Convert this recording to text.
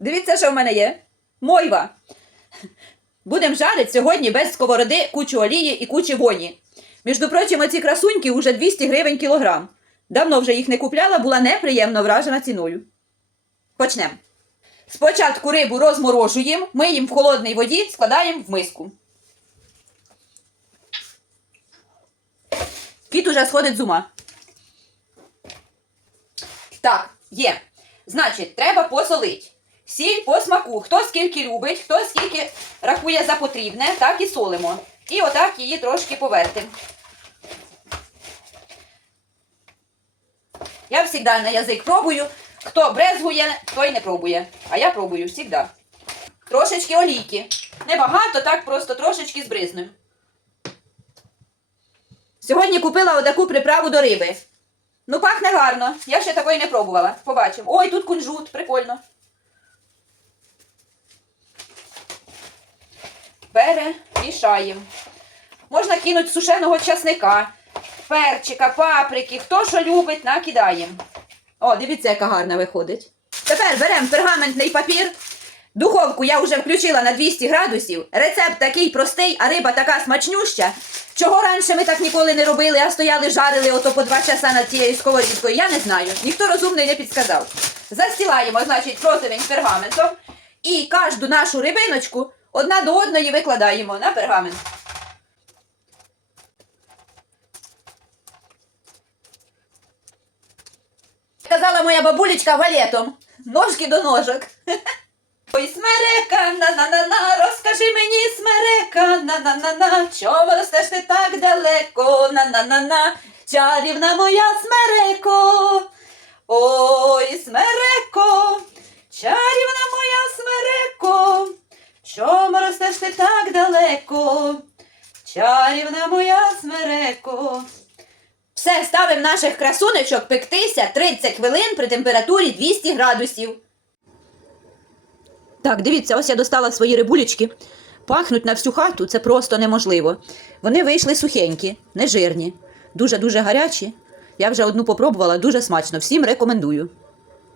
Дивіться, що в мене є. Мойва. Будемо жарити сьогодні без сковороди кучу олії і кучі воні. Між прочим, оці красуньки уже 200 гривень кілограм. Давно вже їх не купляла, була неприємно вражена ціною. Почнемо. Спочатку рибу розморожуємо, миємо в холодній воді, складаємо в миску. Кіт уже сходить з ума. Так, є. Значить, треба посолити. Сіль по смаку. Хто скільки любить, хто скільки рахує за потрібне, так і солимо. І отак її трошки повертимо. Я завжди на язик пробую. Хто брезгує, той не пробує. А я пробую завжди. Трошечки олійки. Небагато, так просто трошечки збризнуємо. Сьогодні купила отаку приправу до риби. Ну, пахне гарно. Я ще такої не пробувала. Побачимо. Ой, тут кунжут, прикольно. Перемішаємо. Можна кинути сушеного часника, перчика, паприки. Хто що любить, накидаємо. О, дивіться, яка гарна виходить. Тепер беремо пергаментний папір. Духовку я вже включила на 200 градусів. Рецепт такий простий, а риба така смачнюща. Чого раніше ми так ніколи не робили, а стояли, жарили ото по два часа над цією сковорідкою, я не знаю. Ніхто розумний не підсказав. Застілаємо, значить, противень пергаментом і кожну нашу рибиночку одна до одної викладаємо на пергамент. Казала моя бабулечка валетом. Ножки до ножок. Ой, смерека, на-на-на-на, розкажи мені, смерека, на-на-на-на, чого ростеш ти так далеко, на-на-на-на, чарівна моя смереко. Ти так далеко, чарівна моя смереко. Все, ставимо наших красунечок пектися 30 хвилин при температурі 200 градусів. Так, дивіться, ось я достала свої рибулечки. Пахнуть на всю хату, це просто неможливо. Вони вийшли сухенькі, нежирні, дуже-дуже гарячі. Я вже одну попробувала, дуже смачно. Всім рекомендую.